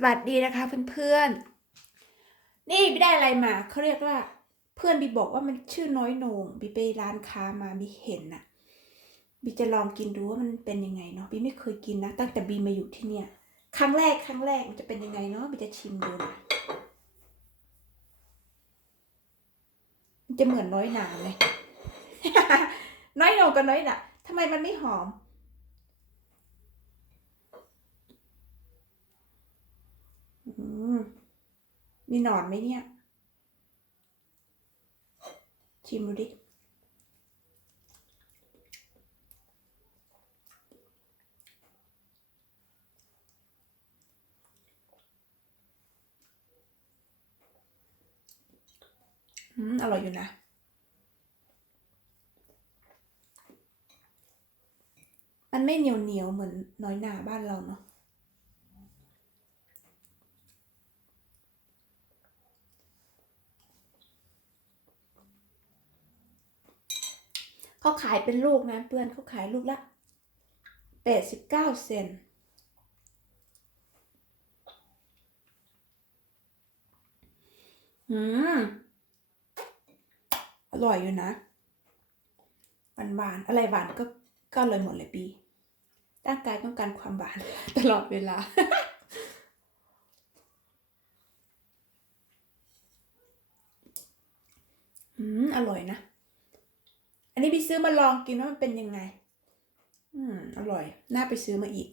สวัสดีนะคะเพื่อนๆ นี่บีได้อะไรมาเขาเรียกว่า เพื่อนบีบอกว่ามันชื่อน้อยโหนงบีไปร้านค้ามาบีเห็นน่ะบีจะลองกินดูว่ามันเป็นยังไงเนาะบีไม่เคยกินนะตั้งแต่บีมาอยู่ที่เนี่ย ครั้งแรกครั้งแรกมันจะเป็นยังไงเนาะบีจะชิมดูนะมันจะเหมือนน้อยหนาเลยน้อยโหนงกับน้อยหนาทำไมมันไม่หอม มมีหนอนไหมเนี่ย ชิมดูดิ อืม อร่อยอยู่นะมันไม่เหนียวเหนียวเหมือนน้อยหนาบ้านเราเนาะ เขาขายเป็นลูกนะเพื่อนเขาขายลูกละแปดสิบเก้าเซนอืม อร่อยอยู่นะหวานหวานๆอะไรหวานก็ก็อร่อยหมดเลยปีร่างกายต้องการความหวานตลอดเวลาอืม อร่อยนะ อันนี้พี่ซื้อมาลองกินว่ามันเป็นยังไง อืม อร่อย น่าไปซื้อมาอีก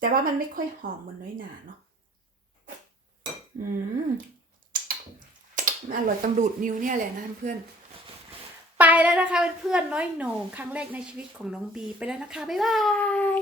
แต่ว่ามันไม่ค่อยหอมเหมือนน้อยหนาเนาะ อืมมันอร่อยตำดูดนิ้วเนี่ยแหละนะเพื่อน ไปแล้วนะคะเพื่อนๆน้อยโหนงครั้งแรกในชีวิตของน้องบีไปแล้วนะคะ บ๊ายบาย